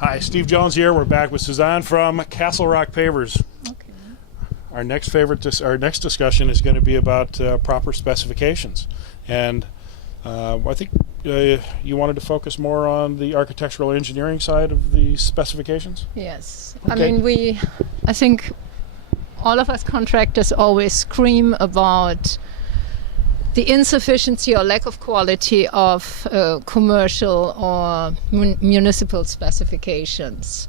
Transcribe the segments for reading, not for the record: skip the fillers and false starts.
Hi, Steve Jones here. We're back with Susanne from Castle Rock Pavers. Okay. Our next discussion is going to be about proper specifications, and I think you wanted to focus more on the architectural engineering side of the specifications. Yes. Okay. I mean, I think all of us contractors always scream about the insufficiency or lack of quality of commercial or municipal specifications.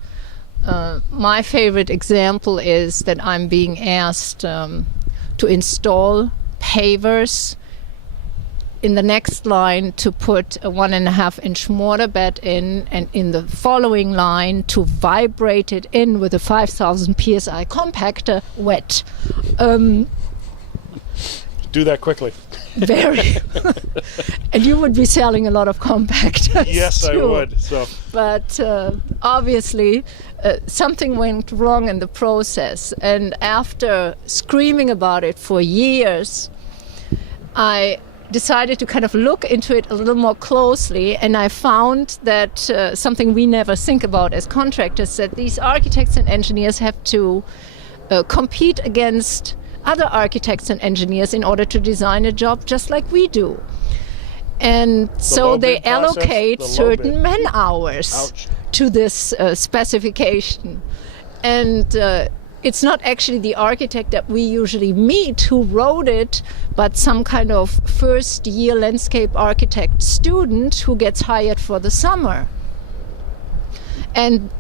My favorite example is that I'm being asked to install pavers in the next line to put a 1.5-inch mortar bed in, and in the following line to vibrate it in with a 5,000 psi compactor wet. Do that quickly. Very. And you would be selling a lot of compactors. Yes, too. I would. So, But obviously something went wrong in the process, and after screaming about it for years, I decided to kind of look into it a little more closely, and I found that something we never think about as contractors, that these architects and engineers have to compete against other architects and engineers in order to design a job just like we do. And so they allocate certain man hours to this specification. And it's not actually the architect that we usually meet who wrote it, but some kind of first-year landscape architect student who gets hired for the summer. And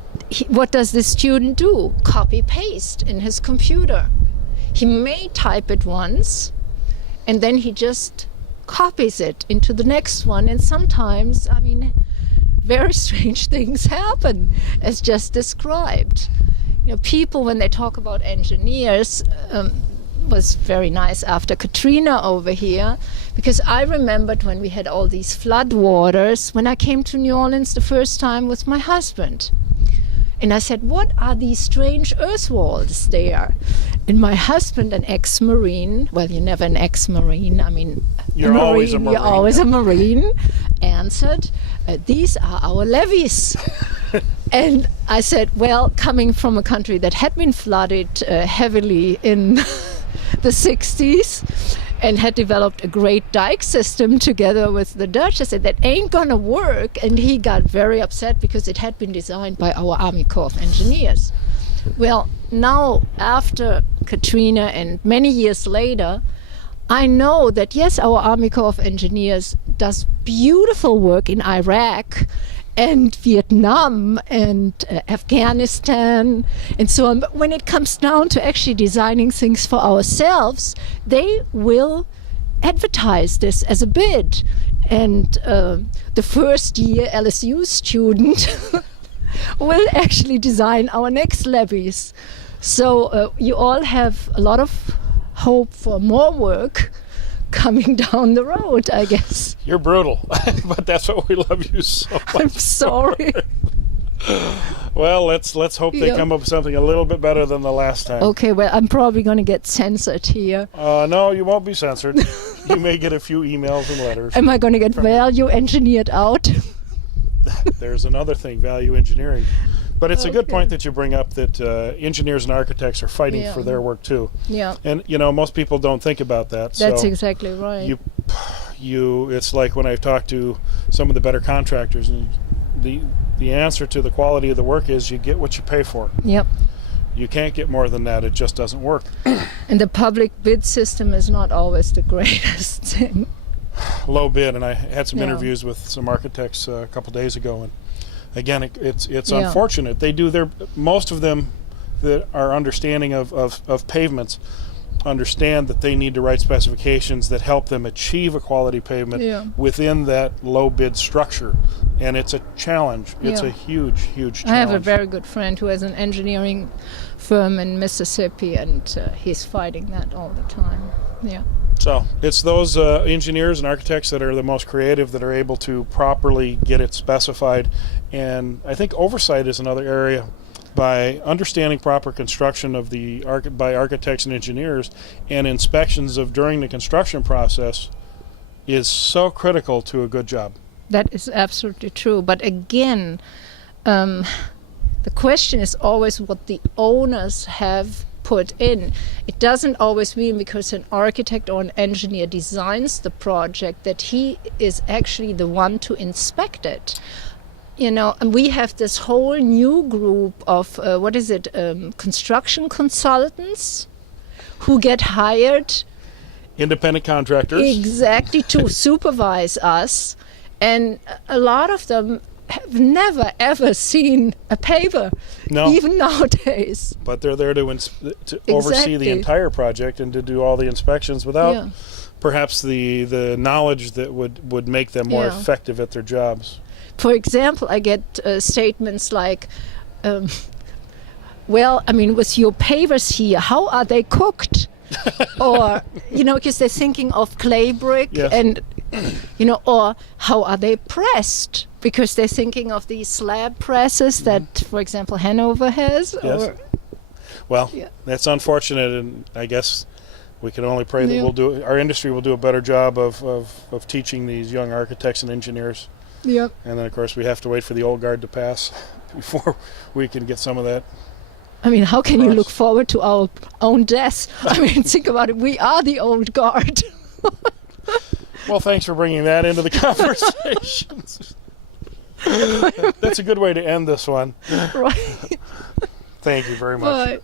what does this student do? Copy-paste in his computer. He may type it once, and then he just copies it into the next one. And sometimes, I mean, very strange things happen, as just described. You know, people, when they talk about engineers, was very nice after Katrina over here, because I remembered when we had all these flood waters, when I came to New Orleans the first time with my husband. And I said, what are these strange earth walls there? And my husband, an ex-Marine, well, you're never an ex-Marine, I mean, You're always a Marine. You're always a Marine, answered, these are our levees. And I said, well, coming from a country that had been flooded heavily in the 60s and had developed a great dike system together with the Dutch, I said, that ain't gonna work. And he got very upset because it had been designed by our Army Corps of Engineers. Well, now after Katrina and many years later, I know that yes, our Army Corps of Engineers does beautiful work in Iraq and Vietnam and Afghanistan and so on. But when it comes down to actually designing things for ourselves, they will advertise this as a bid. And the first year LSU student will actually design our next levees. So you all have a lot of hope for more work coming down the road, I guess. you're brutal, but that's what we love you so much. I'm sorry. Well, let's hope they come up with something a little bit better than the last time. Okay, well, I'm probably going to get censored here. No, you won't be censored. You may get a few emails and letters. Am I going to get value engineered out? There's another thing, value engineering. But it's a good Okay. point that you bring up, that engineers and architects are fighting Yeah. for their work too. Yeah, And most people don't think about that. that's So exactly right. it's like when I've talked to some of the better contractors, and the answer to the quality of the work is you get what you pay for. Yep. You can't get more than that. It just doesn't work. And the public bid system is not always the greatest thing. Low bid, and I had some Yeah. interviews with some architects a couple days ago, and again, it's Yeah. unfortunate. They do most of them that are understanding of pavements understand that they need to write specifications that help them achieve a quality pavement Yeah. within that low bid structure, and it's a challenge. It's Yeah. a huge challenge. I have a very good friend who has an engineering firm in Mississippi, and he's fighting that all the time. Yeah. So it's those engineers and architects that are the most creative that are able to properly get it specified. And I think oversight is another area. By understanding proper construction of by architects and engineers, and inspections of during the construction process is so critical to a good job. That is absolutely true. But again, The question is always what the owners have put in. It doesn't always mean because an architect or an engineer designs the project that he is actually the one to inspect it. You know, and we have this whole new group of, construction consultants who get hired Independent contractors. exactly to supervise us. And a lot of them have never ever seen a paver, No. even nowadays. But they're there to oversee the Exactly. entire project and to do all the inspections without Yeah. perhaps the knowledge that would make them more Yeah. effective at their jobs. For example, I get statements like, well, I mean, with your pavers here, how are they cooked? Or, you know, because they're thinking of clay brick Yes. and, you know, or how are they pressed? Because they're thinking of these slab presses that, for example, Hanover has. Yes. Or, Well, Yeah. that's unfortunate, and I guess we can only pray that Yeah. our industry will do a better job of teaching these young architects and engineers. Yep. And then, of course, we have to wait for the old guard to pass before we can get some of that. I mean, how can you Cross. look forward to our own death? I mean, think about it. We are the old guard. Well, thanks for bringing that into the conversations. That's a good way to end this one. Right. Thank you very much. Bye.